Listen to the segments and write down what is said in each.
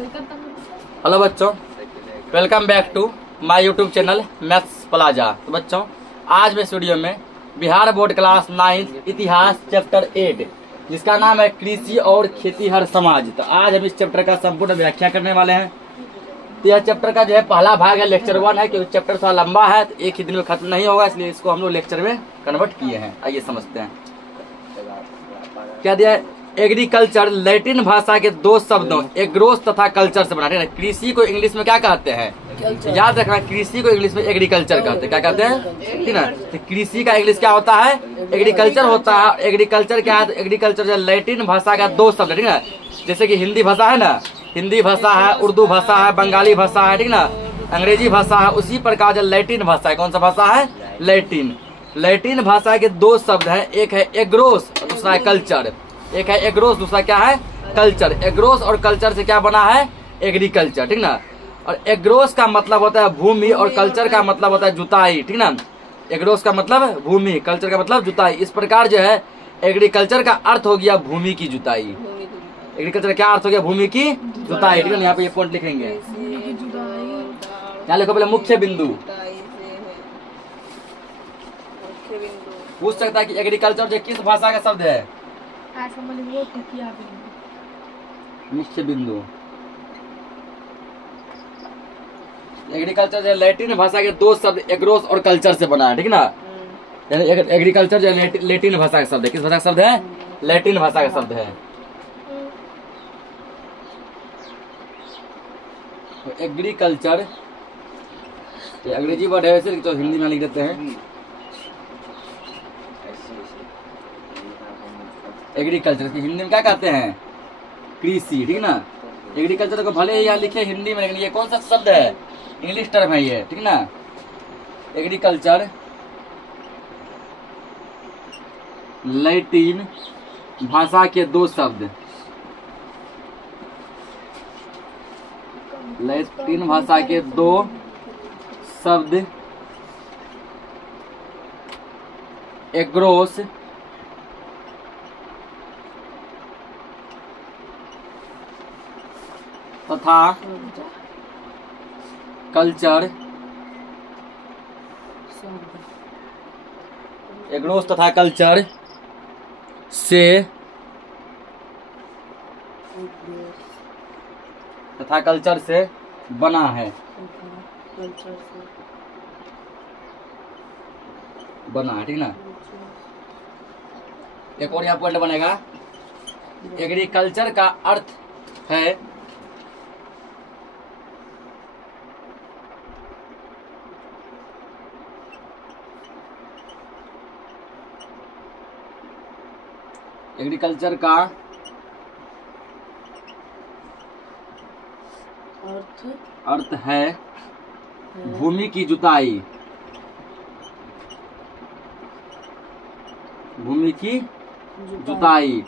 Hello बच्चों, welcome back to my YouTube channel Maths Plaza. तो बच्चों, आज मैं इस वीडियो में बिहार बोर्ड क्लास 9 इतिहास चैप्टर 8 जिसका नाम है कृषि और खेतीहर समाज। तो आज हम इस चैप्टर का संपूर्ण व्याख्या करने वाले हैं। तो यह चैप्टर का जो है पहला भाग है, लेक्चर 1 है, क्योंकि चैप्टर थोड़ा लंबा है तो एक ही दिन में खत्म नहीं होगा, इसलिए इसको हम लोग लेक्चर में कन्वर्ट किए हैं। आइए समझते हैं क्या दिया है। एग्रीकल्चर लैटिन भाषा के दो शब्दों एग्रोस तथा कल्चर से बना है। कृषि को इंग्लिश में क्या कहते हैं, याद रखना, कृषि को इंग्लिश में एग्रीकल्चर कहते हैं। क्या कहते हैं, ठीक है। तो कृषि का इंग्लिश क्या होता है, एग्रीकल्चर होता है। एग्रीकल्चर क्या है, तो एग्रीकल्चर जो लैटिन भाषा का दो शब्द, ठीक है। जैसे कि हिंदी भाषा है ना, हिंदी भाषा है, उर्दू भाषा है, बंगाली भाषा है, ठीक ना, अंग्रेजी भाषा है। उसी प्रकार जो लैटिन भाषा है, कौन सा भाषा है, लैटिन। लैटिन भाषा के दो शब्द है, एक है एग्रोस और दूसरा है कल्चर। एक है एग्रोस, दूसरा क्या है, कल्चर। एग्रोस और कल्चर से क्या बना है, एग्रीकल्चर, ठीक ना। और एग्रोस का मतलब होता है भूमि और कल्चर का मतलब होता है जुताई, ठीक ना। एग्रोस का मतलब भूमि, कल्चर का मतलब जुताई। इस प्रकार जो है एग्रीकल्चर का अर्थ हो गया भूमि की जुताई। एग्रीकल्चर क्या अर्थ हो गया, भूमि की जुताई, ठीक है। यहाँ पे ये पॉइंट लिखेंगे, यहाँ लिखो पहले मुख्य बिंदु। पूछ सकता है कि एग्रीकल्चर जो किस भाषा का शब्द है, मुख्य बिंदु। एग्रीकल्चर जो लैटिन भाषा के दो शब्द एग्रोस और कल्चर से बना है, ठीक ना। एग्रीकल्चर जो लैटिन भाषा का शब्द है, किस भाषा का शब्द है, लैटिन भाषा का शब्द है। तो एग्रीकल्चर अंग्रेजी वर्ड है वैसे, तो हिंदी में लिख देते हैं एग्रीकल्चर। हिंदी में क्या कहते हैं, कृषि, ठीक ना। एग्रीकल्चर को भले ही यहाँ लिखे हिंदी में, लेकिन ये कौन सा शब्द है, इंग्लिश टर्म है ये, ठीक ना। एग्रीकल्चर लैटिन भाषा के दो शब्द, लैटिन भाषा के दो शब्द एग्रोस तथा कल्चर, एग्रोस तथा कल्चर से बना है, ठीक ना। एक और यहाँ पॉइंट बनेगा, एग्रीकल्चर का अर्थ है एग्रीकल्चर का अर्थ है भूमि की जुताई, भूमि की जुताई।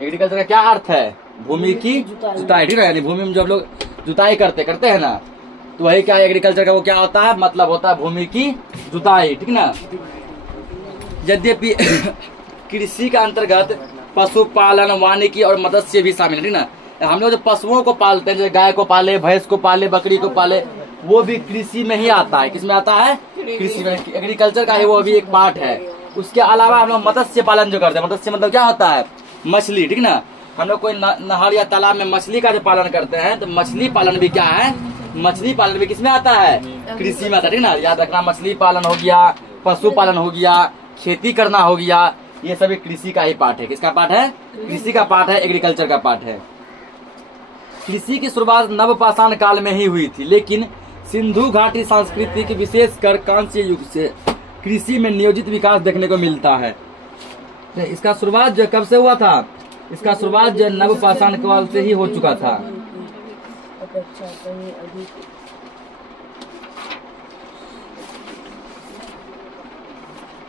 एग्रीकल्चर का क्या अर्थ है, भूमि की जुताई, ठीक है। यानी भूमि में जब लोग जुताई करते हैं ना, तो वही क्या एग्रीकल्चर का वो क्या होता है, मतलब होता है भूमि की जुताई, ठीक ना। यद्यपि कृषि का अंतर्गत पशुपालन, वानिकी और मत्स्य भी शामिल है, ठीक ना। हम लोग जो पशुओं को पालते हैं, जैसे गाय को पाले, भैंस को पाले, बकरी को पाले, वो भी कृषि में ही आता है। किसमें आता है, कृषि में। एग्रीकल्चर का ही वो भी एक पार्ट है। उसके अलावा हम लोग मत्स्य पालन जो करते हैं, मत्स्य मतलब क्या होता है, मछली, ठीक ना। हम लोग कोई नहर या तालाब में मछली का जो पालन करते हैं, तो मछली पालन भी क्या है, मछली पालन भी किसमें आता है, कृषि में आता है, ठीक ना। याद रखना, मछली पालन हो गया, पशु पालन हो गया, खेती करना हो गया, ये सभी कृषि का ही पार्ट है। किसका पार्ट है, कृषि का पार्ट है, एग्रीकल्चर का पार्ट है। कृषि की शुरुआत नवपाषाण काल में ही हुई थी, लेकिन सिंधु घाटी संस्कृति की विशेषकर कांस्य युग से कृषि में नियोजित विकास देखने को मिलता है। इसका शुरुआत जो कब से हुआ था, इसका शुरुआत जो नवपाषाण काल से ही हो चुका था।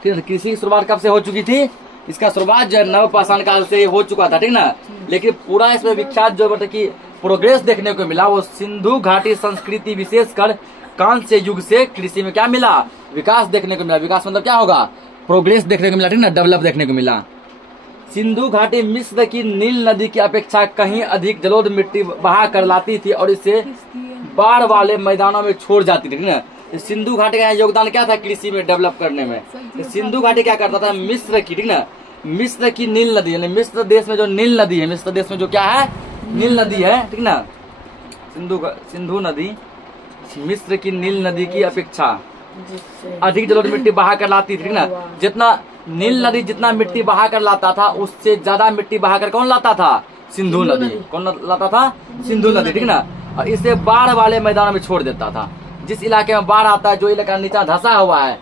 कृषि की शुरुआत कब से हो चुकी थी, इसका शुरुआत जो है नवपाषाण काल से हो चुका था, ठीक ना। लेकिन पूरा इसमें विख्यात जो मतलब कि प्रोग्रेस देखने को मिला वो सिंधु घाटी संस्कृति विशेषकर कांस्य युग से कृषि में क्या मिला, विकास देखने को मिला। विकास मतलब क्या होगा, प्रोग्रेस देखने को मिला, ठीक ना, डेवलप देखने को मिला। सिंधु घाटी मिस्र की नील नदी की अपेक्षा कहीं अधिक जलोढ़ मिट्टी बहा कर लाती थी और इसे बाढ़ वाले मैदानों में छोड़ जाती थी ना। सिंधु घाटी का योगदान क्या था कृषि में डेवलप करने में। सिंधु घाटी क्या करता था, मिस्र की, ठीक ना, मिस्र की नील नदी, यानी मिस्र देश में जो नील नदी है, मिस्र देश में जो क्या है नील नदी है, ठीक ना, सिंधु नदी मिस्र की नील नदी की अपेक्षा अधिक जलोढ़ मिट्टी बहा कर लाती थी, ठीक ना। जितना नील नदी जितना मिट्टी बहा कर लाता था उससे ज्यादा मिट्टी बहा कर कौन लाता था, सिंधु नदी। कौन लाता था, सिंधु नदी, ठीक ना। और इसे बाढ़ वाले मैदानों में छोड़ देता था। जिस इलाके में बाढ़ आता है, जो इलाका नीचा धंसा हुआ है,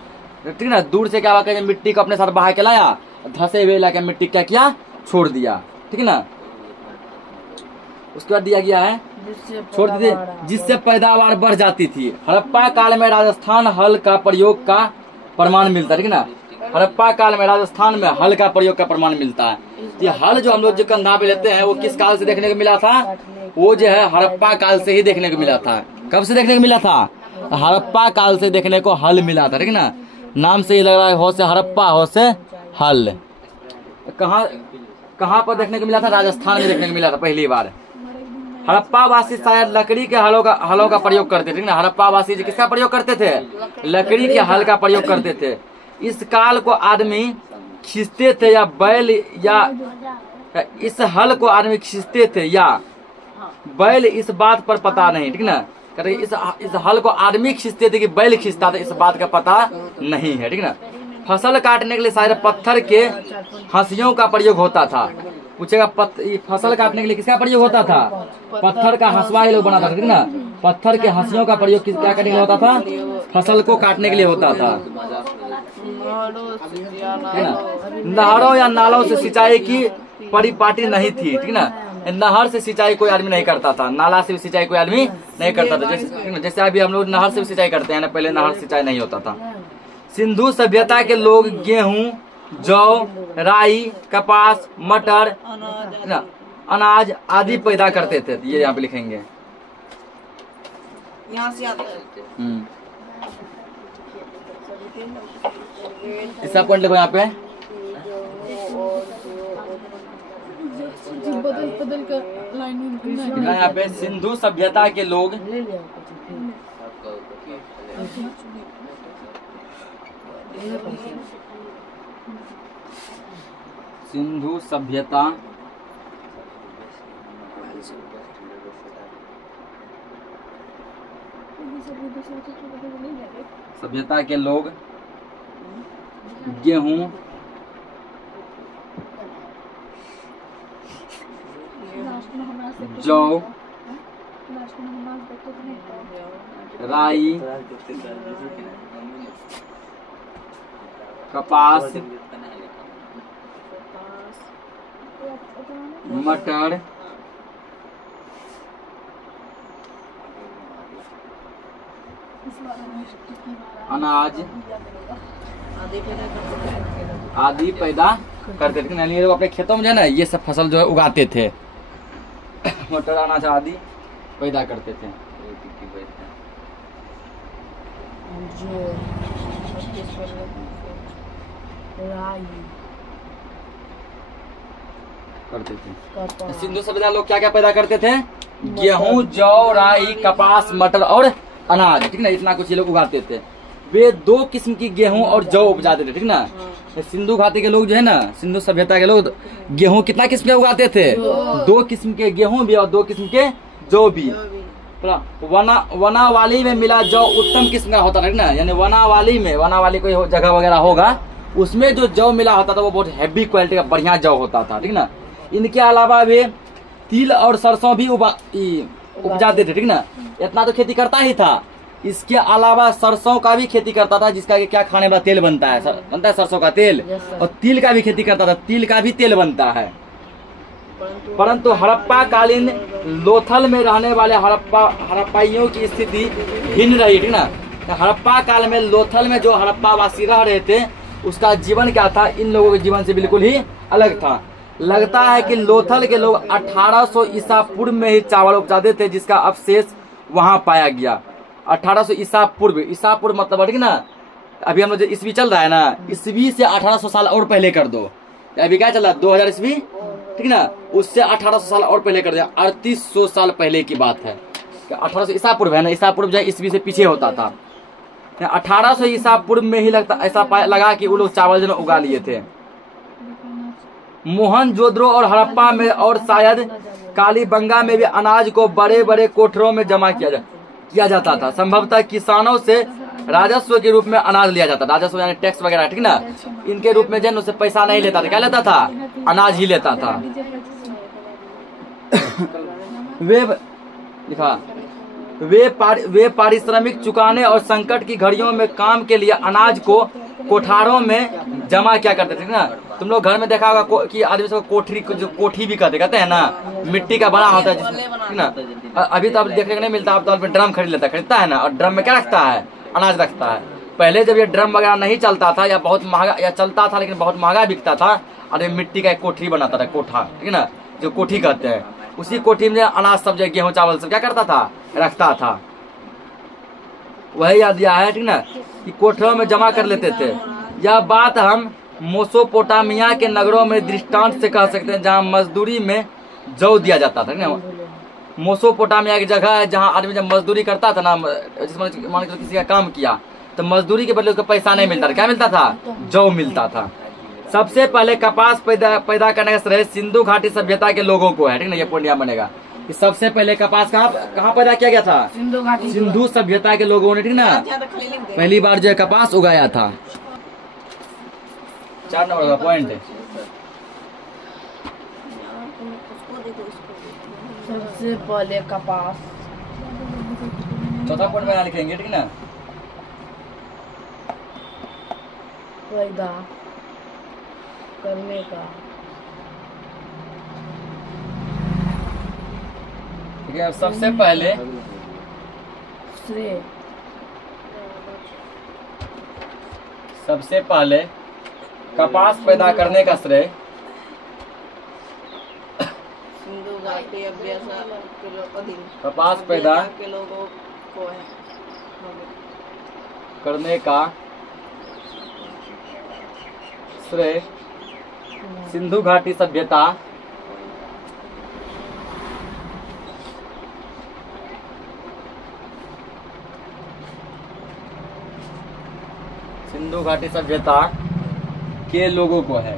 ठीक ना, दूर से क्या हुआ, मिट्टी को अपने साथ बहा के लाया, धंसे हुए इलाके में मिट्टी क्या किया, छोड़ दिया, ठीक ना। उसके बाद दिया गया है छोड़ दीजिए, जिससे पैदावार बढ़ जाती थी। हड़प्पा काल में राजस्थान हल का प्रयोग का प्रमाण मिलता है, ठीक ना। हड़प्पा काल में राजस्थान में हल का प्रयोग का प्रमाण मिलता है। ये हल जो हम लोग जो कंधा पे लेते हैं वो किस काल से देखने को मिला था, वो जो है हड़प्पा काल से ही देखने को मिला था। कब से देखने को मिला था, हड़प्पा काल से देखने को हल मिला था, ठीक ना। नाम से ही लग रहा है, हो से हड़प्पा हो से हल। कहाँ पर देखने को मिला था, राजस्थान में देखने को मिला था पहली बार। हड़प्पा वासी शायद लकड़ी के हलों का प्रयोग करते थे, ठीक ना। हड़प्पा वासी किसका प्रयोग करते थे, लकड़ी के हल का प्रयोग करते थे। इस काल को आदमी खींचते थे या बैल, या इस हल को आदमी खींचते थे या बैल, इस बात पर पता नहीं, ठीक ना। इस हल को आदमी खींचते थे कि बैल खींचता था, इस बात का पता नहीं है, ठीक ना। फसल काटने के लिए शायद पत्थर के हंसियों का प्रयोग होता था। पूछेगा फसल काटने के लिए किसका प्रयोग होता था, पत्थर का हंसुआ ये लोग बनाता था, ठीक ना। पत्थर के हंसियों का प्रयोग क्या करने के लिए होता था, फसल को काटने के लिए होता था। नहरों या नालों से सिंचाई की परिपाटी नहीं थी, ठीक ना। नहर से सिंचाई कोई आदमी नहीं करता था, नाला से भी सिंचाई कोई आदमी नहीं करता था। जैसे अभी हम लोग नहर से भी सिंचाई करते हैं ना, पहले नहर सिंचाई नहीं होता था। सिंधु सभ्यता के लोग गेहूं, जौ, राई, कपास, मटर, अनाज आदि पैदा करते थे। ये यहाँ पे लिखेंगे, यहाँ से आता है। इसका पॉइंट लिखो यहाँ पे। यहाँ पे सिंधु सभ्यता के लोग सिंधु सभ्यता के लोग गेहूं, जौ, राई, कपास, मटर, अनाज आदि पैदा करते थे। यानी लोग अपने खेतों में जो है ना ये सब फसल जो है उगाते थे। मटर, अनाज आदि पैदा करते थे। करते थे। सिंधु सभ्यता लोग क्या क्या पैदा करते थे, गेहूं, जौ, राई, कपास, मटर और अनाज, ठीक ना। इतना कुछ ये लोग उगाते थे। वे 2 किस्म की गेहूं और जौ उपजाते थे, ठीक ना। सिंधु घाटी के लोग जो है ना, सिंधु सभ्यता के लोग गेहूं कितना किस्म के उगाते थे, 2 किस्म के गेहूं भी और 2 किस्म के जौ भी। वनावाली में मिला जौ उत्तम किस्म का होता था, ठीक ना। यानी वनावाली कोई जगह वगैरह होगा, उसमें जो जौ मिला होता था वो बहुत हैवी क्वालिटी का बढ़िया जौ होता था, ठीक ना। इनके अलावा वे तिल और सरसों भी उपजाते थे, ठीक ना। इतना तो खेती करता ही था। इसके अलावा सरसों का भी खेती करता था, जिसका क्या खाने वाला तेल बनता है सरसों का तेल। और तिल का भी खेती करता था, तिल का भी तेल बनता है। परंतु हड़प्पा कालीन लोथल में रहने वाले हड़प्पाइयों की स्थिति भिन्न रही, ठीक ना। हड़प्पा काल में लोथल में जो हड़प्पा वासी रह रहे थे उसका जीवन क्या था, इन लोगों के जीवन से बिल्कुल ही अलग था। लगता है कि लोथल के लोग 1800 ईसा पूर्व में ही चावल उपजाते थे, जिसका अवशेष वहां पाया गया। 1800 ईसा पूर्व मतलब, ठीक ना। अभी हम लोग जो ईस्वी चल रहा है ना, ईस्वी से 1800 साल और पहले कर दो, अभी क्या चला 2000 ईस्वी, ठीक ना, उससे 1800 साल और पहले कर दिया, 3800 साल पहले की बात है। 1800 ईसा पूर्व है ना, ईसा पूर्व जो है ईस्वी से पीछे होता था। 1800 ईसा पूर्व में ही लगता ऐसा लगा कि वो लोग चावल जो उगा लिए थे। मोहनजोदड़ो और हड़प्पा में और शायद कालीबंगा में भी अनाज को बड़े बड़े कोठरों में जमा किया जाता था। संभवतः किसानों से राजस्व के रूप में अनाज लिया जाता था, राजस्व यानी टैक्स वगैरह, ठीक ना, इनके रूप में जन उससे पैसा नहीं लेता था। क्या लेता था? अनाज ही लेता था। वे पारिश्रमिक चुकाने और संकट की घड़ियों में काम के लिए अनाज को कोठारों में जमा क्या करते थे ना। तुम लोग घर में देखा होगा कि आदमी सब कोठी भी कहते हैं ना, मिट्टी का बना होता है ठीक ना। अभी तो अब देखने को नहीं मिलता, अब तो ड्रम खरीदता है ना, और ड्रम में क्या रखता है? अनाज रखता है। पहले जब ये ड्रम वगैरह नहीं चलता था या बहुत महंगा, या चलता था लेकिन बहुत महंगा बिकता था, और मिट्टी का एक कोठरी बनाता था, कोठा, ठीक ना, जो कोठी कहते हैं। उसी कोठी में अनाज सब, गेहूं चावल सब क्या करता था? रखता था। वही याद दिया है, ठीक ना, कि कोठरों में जमा कर लेते थे। यह बात हम मेसोपोटामिया के नगरों में दृष्टांत से कह सकते हैं, जहाँ मजदूरी में जौ दिया जाता था ना। मेसोपोटामिया की जगह है जहाँ आदमी जब मजदूरी करता था ना, जिसमें मान लो किसी का काम किया तो मजदूरी के बदले उसको पैसा नहीं मिलता था। क्या मिलता था? जौ मिलता था। सबसे पहले कपास पैदा करने का श्रेय सिंधु घाटी सभ्यता के लोगों को है, ठीक ना। ये पूर्णिया बनेगा कि सबसे पहले कपास कहाँ पैदा किया गया था? सिंधु सभ्यता के लोगों ने, ठीक ना, पहली बार जो है कपास उगाया था। 4 नंबर का पॉइंट है। सबसे पहले कपास, चौथा पॉइंट में लिखेंगे, ठीक ना। पैदा करने का, ठीक है। सबसे पहले श्रेय, सबसे पहले कपास पैदा करने का श्रेय सिंधु घाटी कपास पैदा के लोगों को है। करने का श्रेय सिंधु घाटी सभ्यता सिंधु घाटी सभ्यता के लोगों को है।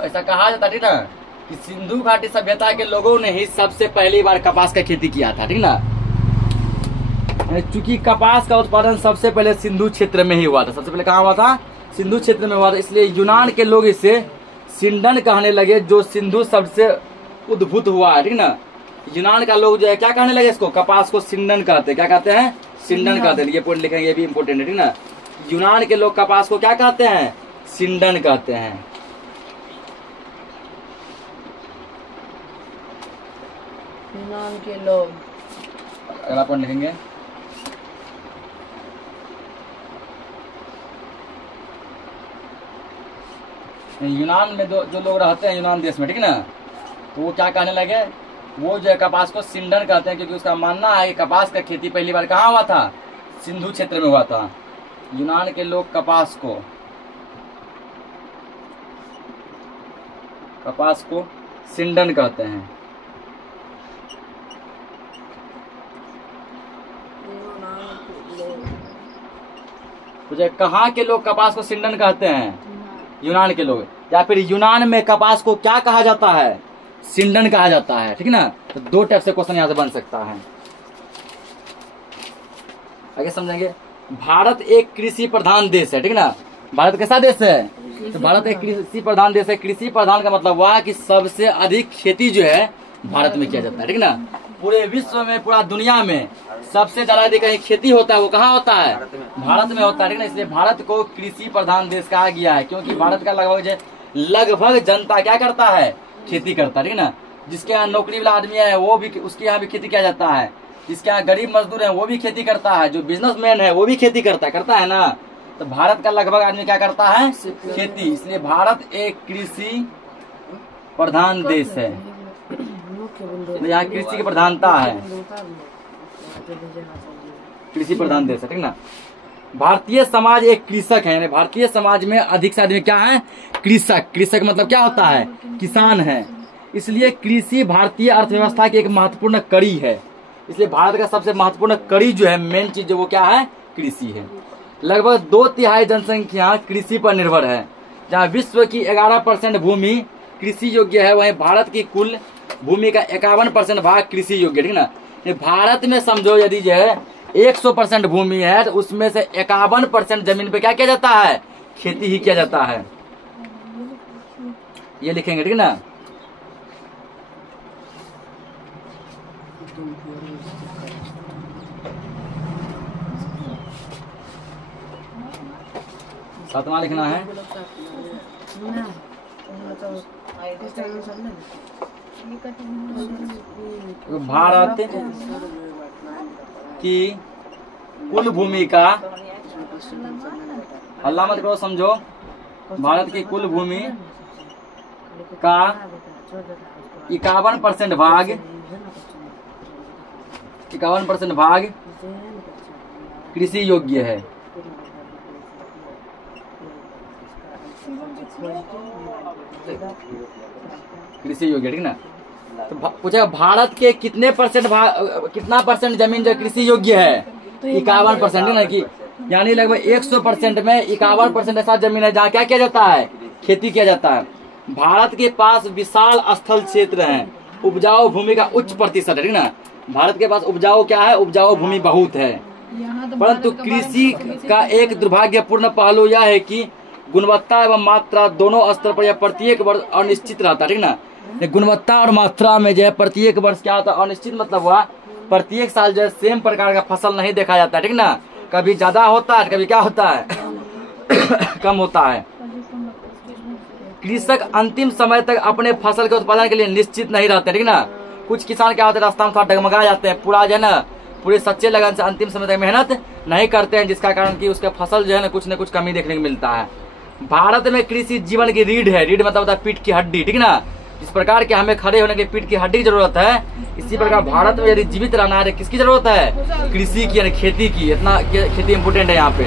ऐसा कहा जाता, ठीक ना, कि सिंधु घाटी सभ्यता के लोगों ने ही सबसे पहली बार कपास का खेती किया था, ठीक ना। चूंकि कपास का उत्पादन सबसे पहले सिंधु क्षेत्र में ही हुआ था। सबसे पहले कहाँ हुआ था? सिंधु क्षेत्र में हुआ था। इसलिए यूनान के लोग इसे सिंडन कहने लगे, जो सिंधु शब्द से उद्भूत हुआ है, ठीक ना। यूनान का लोग जो है क्या कहने लगे? इसको, कपास को सिंडन कहते हैं। क्या कहते हैं? सिंडन कहते हैं। ये पॉइंट लिखेंगे, ये भी इम्पोर्टेंट है, ठीक ना। यूनान के लोग कपास को क्या कहते हैं? सिंडन कहते हैं। यूनान के लोग, अगला पॉइंट लिखेंगे, यूनान में जो लोग रहते हैं यूनान देश में, ठीक ना, तो वो क्या कहने लगे? वो जो है कपास को सिंडन कहते हैं, क्योंकि उसका मानना है कि कपास का खेती पहली बार कहाँ हुआ था? सिंधु क्षेत्र में हुआ था। यूनान के लोग कपास को सिंडन कहते हैं। तो कहाँ के लोग कपास को सिंडन कहते हैं? यूनान के लोग। या फिर यूनान में कपास को क्या कहा जाता है? सिंडन कहा जाता है, ठीक ना। तो 2 टाइप से क्वेश्चन यहाँ से बन सकता है। आगे समझेंगे। भारत एक कृषि प्रधान देश है, ठीक ना। भारत कैसा देश है? तो भारत एक कृषि प्रधान देश है। कृषि प्रधान का मतलब हुआ कि सबसे अधिक खेती जो है भारत में किया जाता है, ठीक ना। पूरे विश्व में, पूरा दुनिया में सबसे ज्यादा यदि कहीं खेती होता है वो कहाँ होता है? भारत में होता है, ठीक ना। इसलिए भारत को कृषि प्रधान देश कहा गया है, क्योंकि भारत का लगभग जनता क्या करता है? खेती करता है, ठीक ना। जिसके यहाँ नौकरी वाला आदमी है वो भी, उसके यहाँ भी खेती किया जाता है। जिसके यहाँ गरीब मजदूर है वो भी खेती करता है। जो बिजनेसमैन है वो भी खेती करता है ना। तो भारत का लगभग आदमी क्या करता है? खेती। इसलिए भारत एक कृषि प्रधान देश है। यहाँ कृषि की प्रधानता है, कृषि प्रधान देश है, ठीक ना। भारतीय समाज एक कृषक है, यानी भारतीय समाज में अधिक से अधिक क्या है? कृषक। कृषक मतलब क्या होता है? किसान है। इसलिए कृषि भारतीय अर्थव्यवस्था की एक महत्वपूर्ण कड़ी है। इसलिए भारत का सबसे महत्वपूर्ण कड़ी जो है, मेन चीज जो वो क्या है? कृषि है। लगभग 2/3 जनसंख्या कृषि पर निर्भर है। जहाँ विश्व की 11% भूमि कृषि योग्य है, वहीं भारत की कुल भूमि का 51% भाग कृषि योग्य है, ठीक ना। ये भारत में समझो यदि जो है 100% भूमि है तो उसमें से 51% जमीन पे क्या किया जाता है? खेती ही किया जाता है। ये लिखेंगे, ठीक ना। सातवां लिखना है। भारत की कुल भूमि का, अल्लाह मत करो, समझो, भारत की कुल भूमि का 51% भाग, 51% भाग कृषि योग्य है। कृषि योग्य, ठीक ना। तो पूछा भारत के कितने परसेंट कितना परसेंट जमीन जो कृषि योग्य है? 51%, है ना। कि यानी लगभग 100% में 51% ऐसा जमीन है जहाँ क्या किया जाता है? खेती किया जाता है। भारत के पास विशाल स्थल क्षेत्र है, उपजाऊ भूमि का उच्च प्रतिशत है, ठीक ना। भारत के पास उपजाऊ क्या है? उपजाऊ भूमि बहुत है। परंतु कृषि का एक दुर्भाग्यपूर्ण पहलू यह है कि गुणवत्ता एवं मात्रा दोनों स्तर पर यह प्रत्येक वर्ष अनिश्चित रहता है, ठीक ना। गुणवत्ता और मात्रा में जो है प्रत्येक वर्ष क्या होता है? अनिश्चित मतलब हुआ प्रत्येक साल जो है सेम प्रकार का फसल नहीं देखा जाता है, ठीक ना। कभी ज्यादा होता है, कभी क्या होता है? कम होता है। कृषक अंतिम समय तक अपने फसल के उत्पादन के लिए निश्चित नहीं रहते, ठीक ना। कुछ किसान क्या होते हैं? रास्ता में थोड़ा डगमगा जाते हैं, पूरा जो है ना पूरे सच्चे लगन से अंतिम समय तक मेहनत नहीं करते हैं, जिसका कारण कि उसका फसल जो है ना कुछ कमी देखने को मिलता है। भारत में कृषि जीवन की रीढ़ है। रीढ़ मतलब होता है पीठ की हड्डी, ठीक ना। जिस प्रकार के हमें खड़े होने के लिए पीठ की हड्डी की जरूरत है, इसी प्रकार भारत में यदि जीवित रहना है किसकी जरूरत है? कृषि की, यानी खेती की। इतना खेती इंपोर्टेंट है यहाँ पे।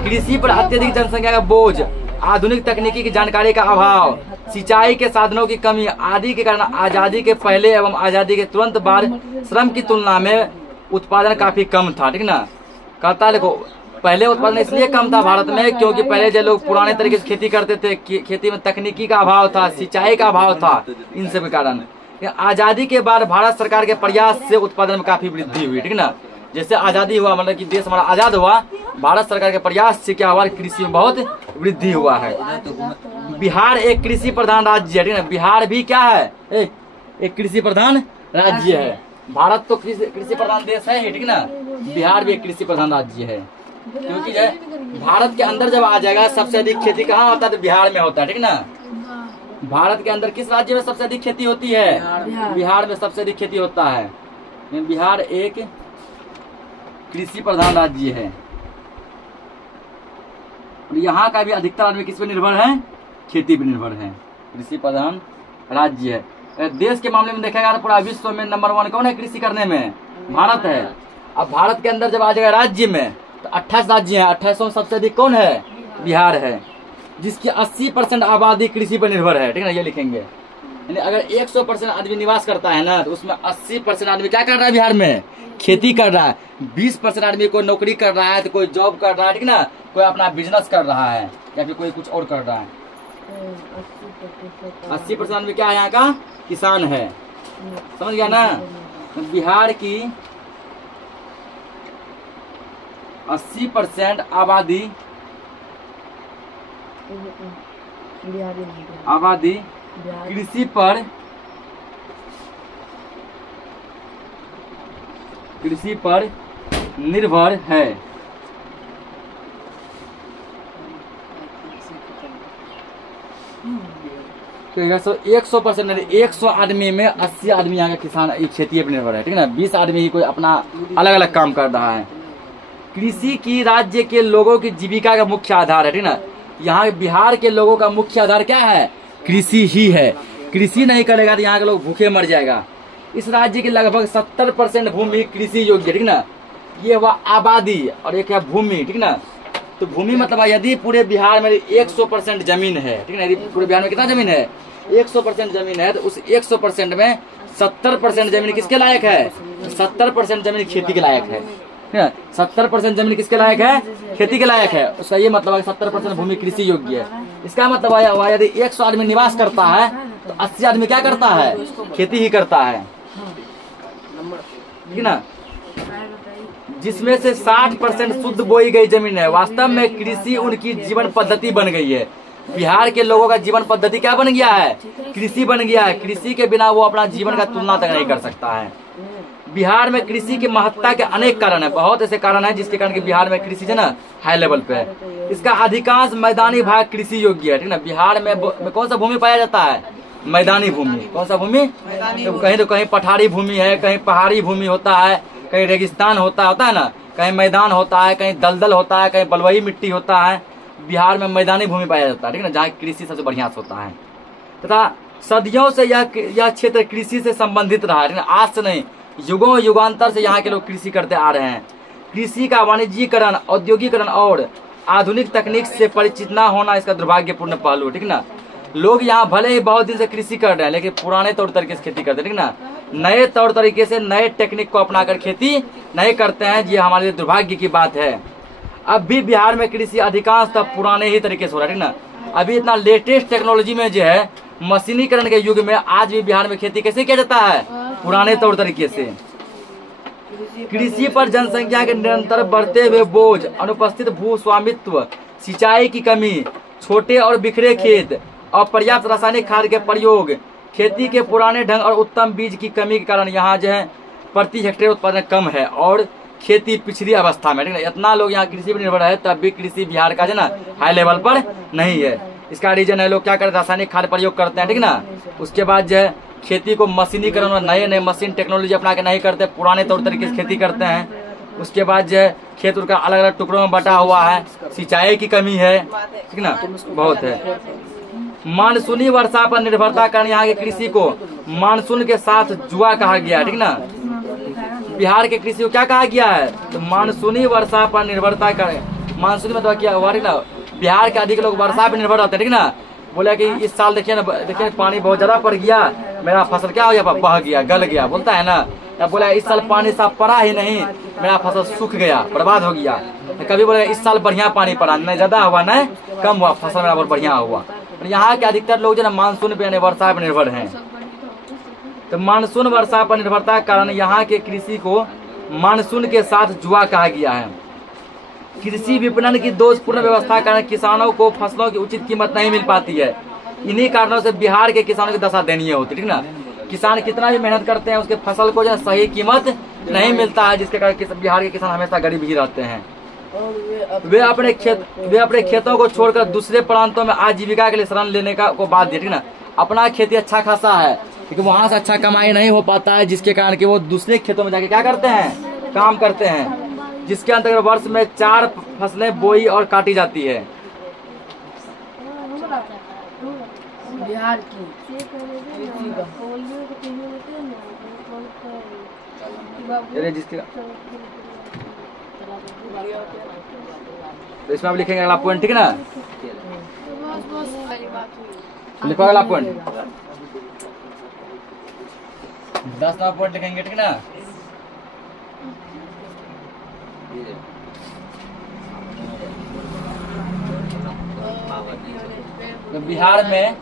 कृषि पर अत्यधिक जनसंख्या का बोझ, आधुनिक तकनीकी की जानकारी का अभाव, सिंचाई के साधनों की कमी आदि के कारण आजादी के पहले एवं आजादी के तुरंत बाद श्रम की तुलना में उत्पादन काफी कम था, ठीक ना। कहता है देखो, पहले उत्पादन इसलिए कम था भारत में क्योंकि पहले जो लोग पुराने तरीके से खेती करते थे, खेती में तकनीकी का अभाव था, सिंचाई का अभाव था, इन सब के कारण। आजादी के बाद भारत सरकार के प्रयास से उत्पादन में काफी वृद्धि हुई, ठीक ना। जैसे आजादी हुआ, मतलब कि देश हमारा आजाद हुआ, भारत सरकार के प्रयास से क्या हुआ? कृषि में बहुत वृद्धि हुआ है। बिहार एक कृषि प्रधान राज्य है, ठीक ना। बिहार भी क्या है? एक कृषि प्रधान राज्य है। भारत तो कृषि प्रधान देश है, ठीक ना। बिहार भी एक कृषि प्रधान राज्य है, क्योंकि भारत के अंदर जब आ जाएगा सबसे अधिक खेती कहाँ होता है? तो बिहार में होता है, ठीक ना। भारत के अंदर किस राज्य में सबसे अधिक खेती होती है? बिहार में सबसे अधिक खेती होता है। बिहार एक कृषि प्रधान राज्य है और यहाँ का भी अधिकतर आदमी किस पे निर्भर है? खेती पे निर्भर है। कृषि प्रधान राज्य है। देश के मामले में देखा जाए पूरा विश्व में नंबर 1 कौन है कृषि करने में? भारत है। अब भारत के अंदर जब आ जाएगा राज्य में तो 28 राज्य हैं, 28 में सबसे अधिक कौन है? बिहार है, जिसकी 80% आबादी कृषि पर निर्भर है, ठीक है ना। ये लिखेंगे, यानी अगर 100% आदमी निवास करता है ना तो उसमें 80% आदमी क्या कर रहा है? बिहार में खेती कर रहा है। 20% आदमी कोई नौकरी कर रहा है, तो कोई जॉब कर रहा है, ठीक ना, कोई अपना बिजनेस कर रहा है या फिर कोई कुछ और कर रहा है। 80% आदमी क्या है? यहाँ का किसान है। समझ गया ना। बिहार की 80% आबादी कृषि पर निर्भर है। तो 100% 100 आदमी में 80 आदमी यहाँ का किसान खेती पर निर्भर है, ठीक है ना। 20 आदमी ही कोई अपना अलग अलग काम कर रहा है। कृषि की राज्य के लोगों की जीविका का मुख्य आधार है, ठीक ना। यहाँ बिहार के लोगों का मुख्य आधार क्या है? कृषि ही है। कृषि नहीं करेगा तो यहाँ के लोग भूखे मर जाएगा। इस राज्य की लगभग 70% भूमि कृषि योग्य है, ठीक ना। ये हुआ आबादी और एक है भूमि, ठीक ना। तो भूमि मतलब यदि पूरे बिहार में 100% जमीन है, ठीक ना, यदि पूरे बिहार में कितना जमीन है 100% जमीन है, तो उस 100% में 70% जमीन किसके लायक है, 70% जमीन खेती के लायक है, 70% जमीन किसके लायक है, खेती के लायक है। उसका ये मतलब है 70% भूमि कृषि योग्य है। इसका मतलब है यदि 100 आदमी निवास करता है तो 80 आदमी क्या करता है, खेती ही करता है, ठीक ना। जिसमें से 60% शुद्ध बोई गई जमीन है। वास्तव में कृषि उनकी जीवन पद्धति बन गई है। बिहार के लोगों का जीवन पद्धति क्या बन गया है, कृषि बन गया है। कृषि के बिना वो अपना जीवन का तुलना तक नहीं कर सकता है। बिहार में कृषि की महत्ता के अनेक कारण है, बहुत ऐसे कारण है जिसके कारण कि बिहार में कृषि है ना हाई लेवल पे है। इसका अधिकांश मैदानी भाग कृषि योग्य है, ठीक ना। बिहार में कौन सा भूमि पाया जाता है, मैदानी भूमि। कौन सा भूमि, तो कहीं पठारी भूमि है, कहीं पहाड़ी भूमि होता है, कहीं रेगिस्तान होता है ना, कहीं मैदान होता है, कहीं दलदल होता है, कहीं बलुई मिट्टी होता है। बिहार में मैदानी भूमि पाया जाता है, ठीक ना, जहाँ कृषि सबसे बढ़िया से होता है। तथा सदियों से यह क्षेत्र कृषि से संबंधित रहा है, ठीक ना। आज से नहीं, युगों युगांतर से यहाँ के लोग कृषि करते आ रहे हैं। कृषि का वाणिज्यीकरण, औद्योगिकरण और आधुनिक तकनीक से परिचित न होना इसका दुर्भाग्यपूर्ण पहलू, ठीक ना। लोग यहाँ भले ही बहुत दिन से कृषि कर रहे हैं, लेकिन पुराने तौर तरीके से खेती करते हैं, ठीक ना। नए तौर तरीके से नए टेक्निक को अपनाकर खेती नहीं करते हैं। ये हमारे लिए दुर्भाग्य की बात है। अब भी बिहार में कृषि अधिकांश तब पुराने ही तरीके से हो रहा है, ठीक ना। अभी इतना लेटेस्ट टेक्नोलॉजी में जो है, मशीनीकरण के युग में आज भी बिहार में खेती कैसे किया जाता है, पुराने तौर तरीके से। कृषि पर जनसंख्या के निरंतर बढ़ते हुए बोझ, अनुपस्थित भू स्वामित्व, सिंचाई की कमी, छोटे और बिखरे खेत, अपर्याप्त रासायनिक खाद के प्रयोग, खेती के पुराने ढंग और उत्तम बीज की कमी के कारण यहाँ जो है प्रति हेक्टेयर उत्पादन कम है और खेती पिछड़ी अवस्था में, ठीक है। इतना लोग यहाँ कृषि पर निर्भर है, तब भी कृषि बिहार का जो ना हाई लेवल पर नहीं है। इसका रीजन है लोग क्या करते हैं, रासायनिक खाद प्रयोग करते हैं, ठीक ना। उसके बाद जो है खेती को मशीनीकरण और नए नए मशीन टेक्नोलॉजी अपना के नहीं करते, पुराने तौर तरीके से खेती करते हैं। उसके बाद जो है खेत उनका अलग अलग टुकड़ों में बटा हुआ है, सिंचाई की कमी है, ठीक ना, बहुत है। मानसूनी वर्षा पर निर्भरता कारण यहाँ के कृषि को मानसून के साथ जुआ कहा गया है, ठीक ना। बिहार के कृषि को क्या कहा गया है, तो मानसूनी वर्षा पर निर्भरता करे। मानसूनी मतलब क्या हुआ, ठीक ना। बिहार के अधिक लोग वर्षा पर निर्भर रहते हैं, ठीक ना। बोले कि इस साल देखिए ना, देखिए पानी बहुत ज्यादा पड़ गया, मेरा फसल क्या हो गया, बह गया, गल गया, बोलता है ना। या बोला इस साल पानी साफ पड़ा ही नहीं, मेरा फसल सूख गया, बर्बाद हो गया। कभी बोले इस साल बढ़िया पानी पड़ा, न ज्यादा हुआ न कम हुआ, फसल मेरा बहुत बढ़िया हुआ। यहाँ के अधिकतर लोग जो ना मानसून पे यानी वर्षा पर निर्भर हैं। तो मानसून वर्षा पर निर्भरता के कारण यहाँ के कृषि को मानसून के साथ जुआ कहा गया है। कृषि विपणन की दोषपूर्ण व्यवस्था के कारण किसानों को फसलों की उचित कीमत नहीं मिल पाती है। इन्हीं कारणों से बिहार के किसानों की दशा दयनीय होती है, ठीक ना। किसान कितना भी मेहनत करते हैं, उसके फसल को जो सही कीमत नहीं मिलता है, जिसके कारण बिहार के किसान हमेशा गरीब ही रहते हैं। वे अपने खेतों को छोड़कर दूसरे प्रांतों में आजीविका के लिए शरण लेने का को बात दिया, ठीक ना। अपना खेती अच्छा खासा है, लेकिन वहां से अच्छा कमाई नहीं हो पाता है, जिसके कारण कि वो दूसरे खेतों में जाके क्या करते हैं, काम करते हैं, जिसके अंतर्गत वर्ष में 4 फसलें बोई और काटी जाती है। बिहार की जिसके तो इसमें आप लिखेंगे अगला पॉइंट, ठीक है ना। लिखो अगला पॉइंट, 10 नंबर पॉइंट लिखेंगे, ठीक है ना। तो बिहार में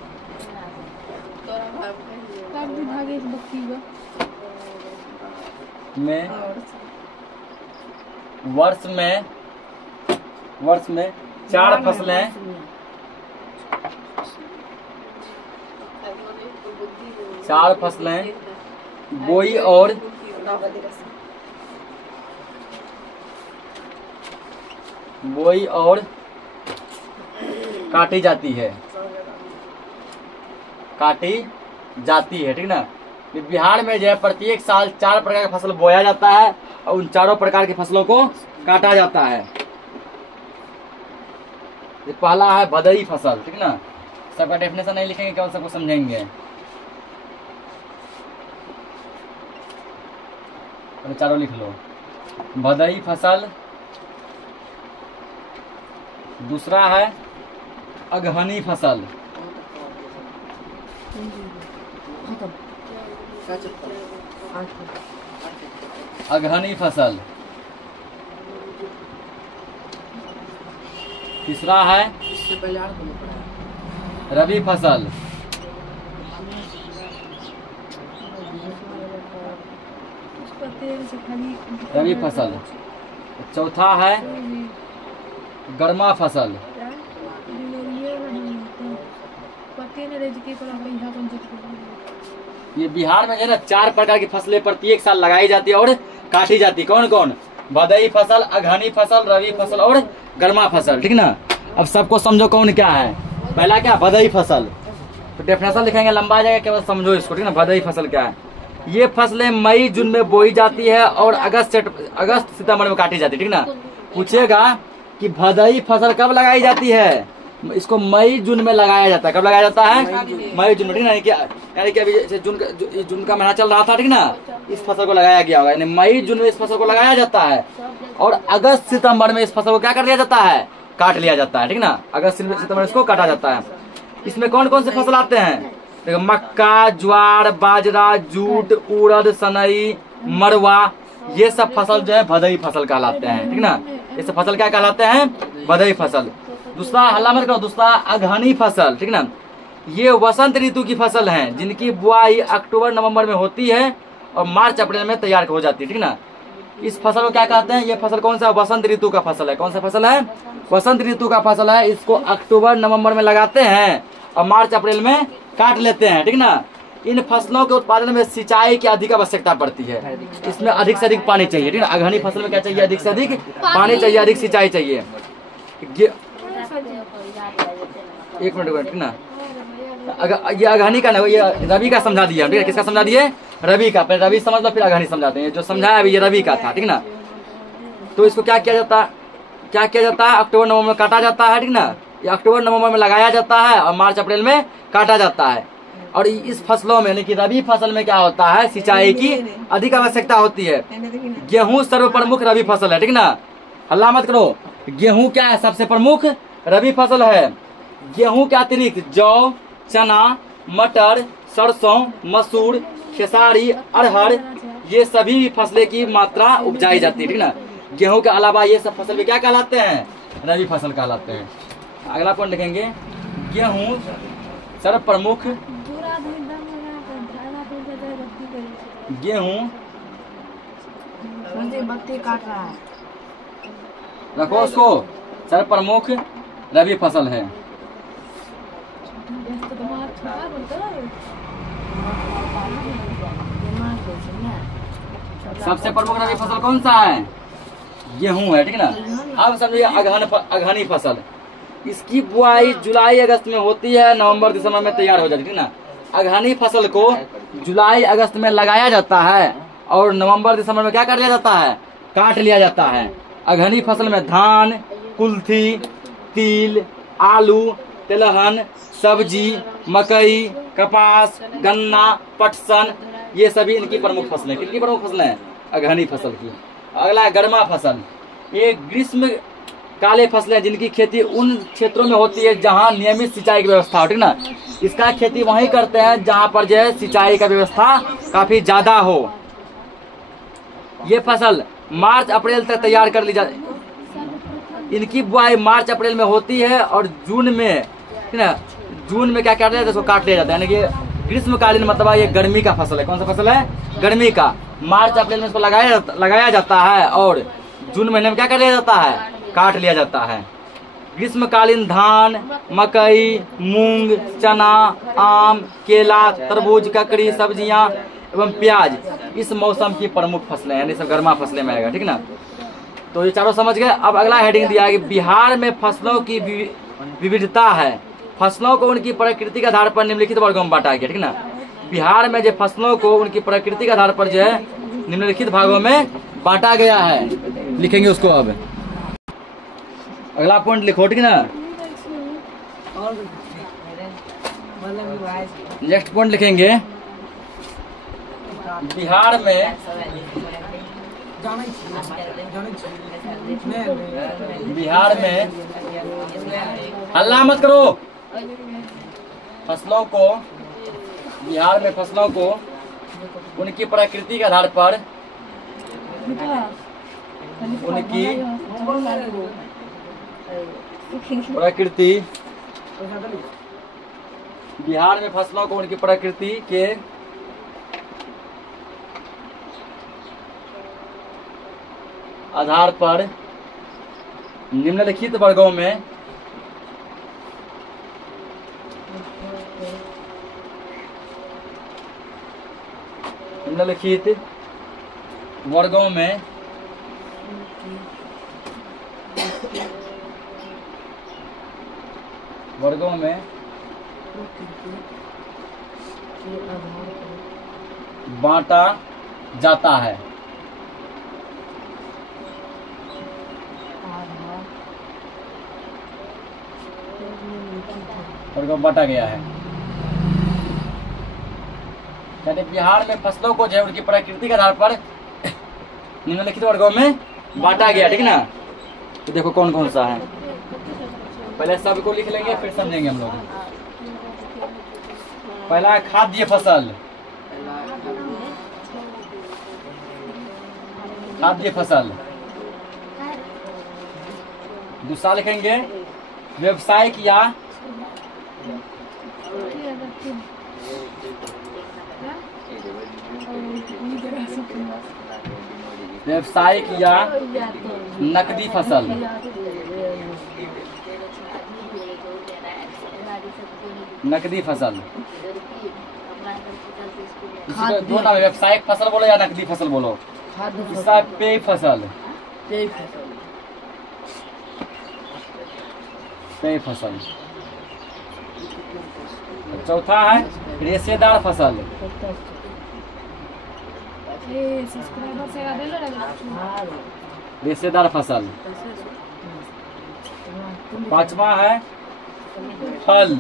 वर्ष में 4 फसलें बोई और काटी जाती है, ठीक ना। बिहार में जो है प्रत्येक साल 4 प्रकार का फसल बोया जाता है और उन 4 प्रकार की फसलों को काटा जाता है। ये पहला है भदई फसल, ठीक ना। सबका डेफिनेशन नहीं लिखेंगे, केवल सबको समझेंगे। चारों लिख लो। भदई फसल। दूसरा है अगहनी फसल। अगहनी फसल। तीसरा है इससे पहले और बोलो पड़ा रबी फसल। रबी फसल। चौथा है गर्मा फसल। ये बिहार में जो है ना 4 प्रकार की फसलें प्रत्येक साल लगाई जाती है और काटी जाती है। कौन कौन? भदई फसल, अगहनी फसल, रबी फसल और गर्मा फसल। ठीक ना। अब सबको समझो कौन क्या है। पहला क्या? भदई फसल। तो डेफिनेशन लिखेंगे, लंबा आ जाएगा, केवल समझो इसको। ठीक ना। भदई फसल क्या है? ये फसलें मई जून में बोई जाती है और अगस्त सितंबर में काटी जाती है। ठीक ना। पूछेगा कि भदई फसल कब लगाई जाती है? इसको मई जून में लगाया जाता है। कब लगाया जाता है? मई जून में। ठीक ना। यानी कि अभी जैसे जून का महीना चल रहा था। ठीक ना। इस फसल को लगाया गया होगा, यानी मई जून में इस फसल को लगाया जाता है और अगस्त सितंबर में इस फसल को क्या कर लिया जाता है? काट लिया जाता है। ठीक ना। अगस्त सितंबर में इसको काटा जाता है। इसमें कौन कौन से फसल आते हैं? देखो, मक्का, ज्वार, बाजरा, जूट, उड़द, सनई, मरवा, ये सब फसल जो है भदई फसल कहलाते हैं। ठीक ना। ये सब फसल क्या कहलाते हैं? भदई फसल। दूसरा, हल्ला मत करो, दूसरा अगहनी फसल। ठीक ना। ये वसंत ऋतु की फसल है जिनकी बुआई अक्टूबर नवंबर में होती है और मार्च अप्रैल में तैयार हो जाती है। ठीक ना। इस फसल को क्या कहते हैं? ये फसल कौन सा? वसंत ऋतु का फसल है। कौन सा फसल है? वसंत ऋतु का फसल है। इसको अक्टूबर नवंबर में लगाते हैं और मार्च अप्रैल में काट लेते हैं। ठीक ना। इन फसलों के उत्पादन में सिंचाई की अधिक आवश्यकता पड़ती है। इसमें अधिक से अधिक पानी चाहिए। ठीक ना। अगहनी फसल में क्या चाहिए? अधिक से अधिक पानी चाहिए, अधिक सिंचाई चाहिए। एक मिनट। ठीक ना। ये अगहनी का ना, ये रबी का समझा दिया। ठीक है। किसका समझा दिए? रबी का। पहले रबी समझ लो, फिर अगहनी समझाते हैं। जो समझाया अभी ये रबी का था। ठीक ना। तो इसको क्या किया जाता है? अक्टूबर नवंबर में काटा जाता है। ठीक ना। ये अक्टूबर नवंबर में लगाया जाता है और मार्च अप्रैल में काटा जाता है। और इस फसलों में यानी कि रबी फसल में क्या होता है? सिंचाई की अधिक आवश्यकता होती है। गेहूं सर्वप्रमुख रबी फसल है। ठीक ना। हल्ला मत करो। गेहूं क्या है? सबसे प्रमुख रबी फसल है। गेहूं के अतिरिक्त जौ, चना, मटर, सरसों, मसूर, खेसारी, अरहर, ये सभी फसलें की मात्रा उपजाई जाती है। ठीक ना। गेहूं के अलावा ये सब फसल भी क्या कहलाते हैं? रबी फसल कहलाते हैं। अगला पॉइंट लिखेंगे, गेहूं सर्वप्रमुख गेहूं बत्ती काट रहा है। रखो उसको, सर्वप्रमुख रबी फसल है। सबसे प्रमुख रबी फसल कौन सा है? गेहूं है। ठीक ना। अब समझिए अगहनी फसल। इसकी बुआई जुलाई अगस्त में होती है, नवंबर दिसंबर में तैयार हो जाती है। ठीक ना। अगहनी फसल को जुलाई अगस्त में लगाया जाता है और नवंबर दिसंबर में क्या कर लिया जाता है? काट लिया जाता है। अगहनी फसल में धान, कुल्थी, तिल, आलू, तिलहन, सब्जी, मकई, कपास, गन्ना, पटसन, ये सभी इनकी प्रमुख फसलें। किनकी प्रमुख फसलें हैं? अगहनी फसल की। अगला है गर्मा फसल। ये ग्रीष्म काले फसलें जिनकी खेती उन क्षेत्रों में होती है जहां नियमित सिंचाई की व्यवस्था हो। ठीक ना। इसका खेती वहीं करते हैं जहां पर जो है सिंचाई का व्यवस्था काफी ज्यादा हो। ये फसल मार्च अप्रैल तक तैयार कर ली जाती। इनकी बुआई मार्च अप्रैल में होती है और जून में, ठीक ना, जून में क्या कर इसको काट लिया जाता है। यानी कि ग्रीष्मकालीन मतलब ये गर्मी का फसल है। कौन सा फसल है? गर्मी का। मार्च अप्रैल में इसको लगाया जाता है और जून महीने में क्या कर लिया जाता है? काट लिया जाता है। ग्रीष्मकालीन धान, मकई, मूंग, चना, आम, केला, तरबूज, ककड़ी, सब्जियां एवं प्याज इस मौसम की प्रमुख फसलें, यानी सब गर्मा फसलें में आएगा। ठीक ना। तो ये चारों समझ गए। अब अगला हेडिंग दिया है कि बिहार में फसलों की विविधता है। फसलों को उनकी प्रकृति के आधार पर निम्नलिखित वर्गों में बांटा गया। ठीक ना। बिहार में जो फसलों को उनकी प्रकृति के आधार पर जो है निम्नलिखित भागों में बांटा गया है। लिखेंगे उसको। अब अगला पॉइंट लिखो। ठीक ना। नेक्स्ट पॉइंट लिखेंगे, बिहार में बिहार में हल्ला मत करो। फसलों को बिहार में फसलों को उनकी प्रकृति के आधार पर उनकी प्रकृति बिहार में फसलों को उनकी प्रकृति के आधार पर निम्नलिखित वर्गों में बांटा जाता है। वर्गों में बांटा गया है। यानी बिहार में फसलों को जो है उनकी प्रकृति के आधार पर निम्नलिखित वर्गों में बांटा गया, ठीक ना। तो देखो कौन कौन सा है, पहले सबको लिख लेंगे फिर समझेंगे हम लोग। पहला है खाद्य फसल, खाद्य फसल। दूसरा लिखेंगे व्यवसायिक या नकदी फसल। नकदी फसल दो नाम, व्यवसायिक फसल बोलो या नकदी फसल बोलो। इसका पेय फसल, पेय फसल। चौथा है रेशेदार फसल। रेशेदार फसल। पांचवा है फल।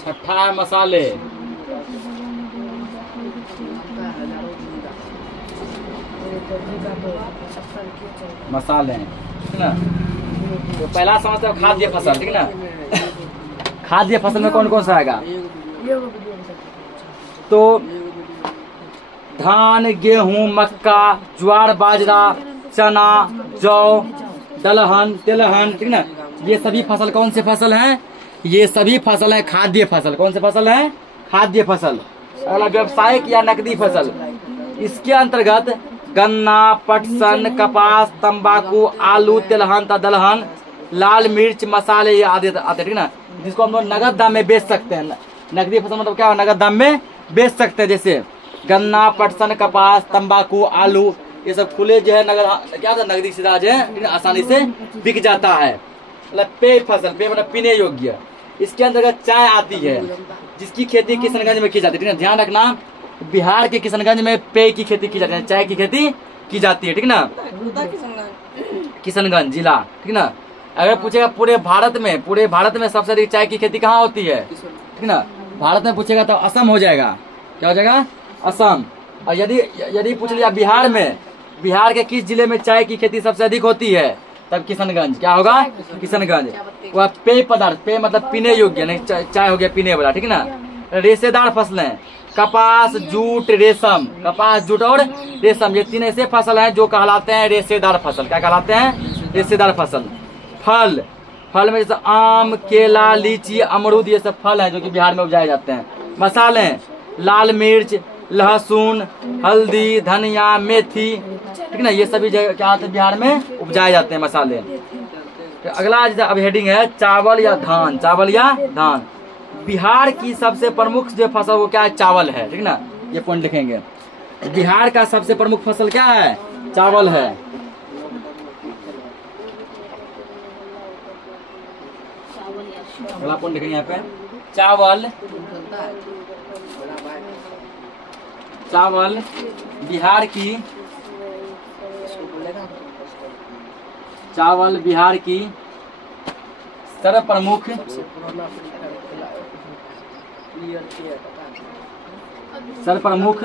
छठा है मसाले। मसाले, ठीक ना। तो पहला समझते हो खाद्य फसल, ठीक ना। खाद्य फसल में कौन कौन सा आएगा? तो धान, गेहूं, मक्का, ज्वार, बाजरा, चना, जौ, दलहन, तिलहन, ठीक ना। ये सभी फसल कौन से फसल हैं? ये सभी फसल है खाद्य फसल। कौन से फसल है? खाद्य फसल। अगला व्यवसायिक या नकदी फसल, इसके अंतर्गत गन्ना, पटसन, कपास, तंबाकू, आलू, तिलहन, दलहन, लाल मिर्च, मसाले ये आदि आते, ठीक ना। जिसको हम लोग नगद दाम में बेच सकते हैं। नकदी फसल मतलब क्या? नगद दाम में बेच सकते हैं। जैसे गन्ना, पटसन, कपास, तंबाकू, आलू, ये सब खुले जो है नगद क्या था, नगदी सीधा जो है आसानी से बिक जाता है। मतलब पेय फसल, पेय मतलब पीने योग्य। इसके अंतर्गत चाय आती है, जिसकी खेती किशनगंज में की जाती है, ठीक ना। ध्यान रखना, बिहार के किशनगंज में पेय की खेती की जाती है, चाय की खेती की जाती है, ठीक ना। किशनगंज जिला, ठीक ना। अगर पूछेगा पूरे भारत में सबसे अधिक चाय की खेती कहाँ होती है, ठीक ना। भारत में पूछेगा तो असम हो जाएगा। क्या हो जाएगा? असम। और यदि पूछ लिया बिहार के किस जिले में चाय की खेती सबसे अधिक होती है, तब किशनगंज। क्या होगा? किशनगंज। वह पेय पदार्थ, पेय मतलब पीने योग्य, नहीं चाय हो गया पीने वाला, ठीक ना। रेशेदार फसलें कपास, जूट, रेशम। कपास, जूट और रेशम, ये तीन ऐसे फसल हैं जो कहलाते हैं रेशेदार फसल। क्या कहलाते हैं? रेशेदार फसल। फल, फल में जैसे आम, केला, लीची, अमरूद, ये सब फल हैं जो कि बिहार में उपजाए जाते हैं। मसाले, लाल मिर्च, लहसुन, हल्दी, धनिया, मेथी, ठीक ना। ये सभी जगह क्या होते हैं? बिहार में उपजाए जाते हैं मसाले। तो अगला जैसे अब हेडिंग है चावल या धान। चावल या धान, बिहार की सबसे प्रमुख जो फसल वो क्या है? चावल है, ठीक ना। ये पॉइंट लिखेंगे। बिहार का सबसे प्रमुख फसल क्या है? चावल है। अगला पॉइंट लिखेंगे यहाँ पे चावल। चावल बिहार की सर प्रमुख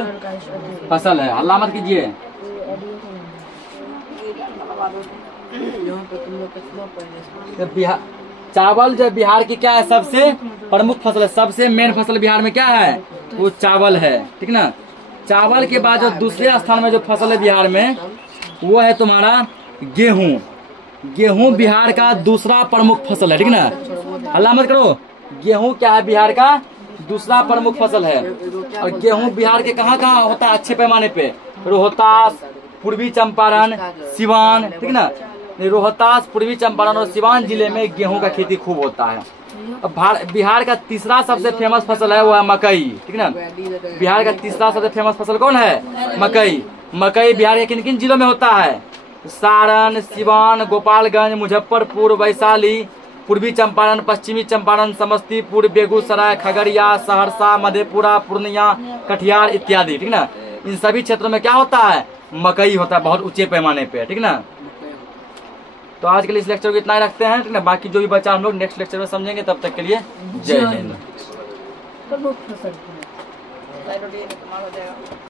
फसल है। अलामत कीजिए। यहाँ पे तुम लोग कितना पहले तो बिहार चावल जो बिहार की क्या है, सबसे प्रमुख फसल है। सबसे मेन फसल बिहार में क्या है, वो चावल है, ठीक ना। चावल के बाद जो दूसरे स्थान में जो फसल है बिहार में, वो है तुम्हारा गेहूं। गेहूं बिहार का दूसरा प्रमुख फसल है, ठीक ना। हल्ला मत करो। गेहूं क्या है, बिहार का दूसरा प्रमुख फसल है। और गेहूं बिहार के कहाँ कहाँ होता है अच्छे पैमाने पे, रोहतास, पूर्वी चंपारण, सिवान, ठीक ना। रोहतास, पूर्वी चंपारण और सिवान जिले में गेहूं का खेती खूब होता है। अब बिहार का तीसरा सबसे फेमस फसल है वो है मकई, ठीक ना। बिहार का तीसरा सबसे फेमस फसल कौन है, मकई। मकई बिहार के किन किन जिलों में होता है, सारण, सिवान, गोपालगंज, मुजफ्फरपुर, वैशाली, पूर्वी चंपारण, पश्चिमी चंपारण, समस्तीपुर, बेगूसराय, खगड़िया, सहरसा, मधेपुरा, पूर्णिया, कटिहार इत्यादि, ठीक ना। इन सभी क्षेत्रों में क्या होता है, मकई होता है, बहुत ऊंचे पैमाने पे, ठीक ना। तो आज के लिए इस लेक्चर को इतना ही रखते हैं, ठीक ना। बाकी जो भी बचा हम लोग नेक्स्ट लेक्चर में समझेंगे। तब तक के लिए जय हिंद। साइड हो जाएगा।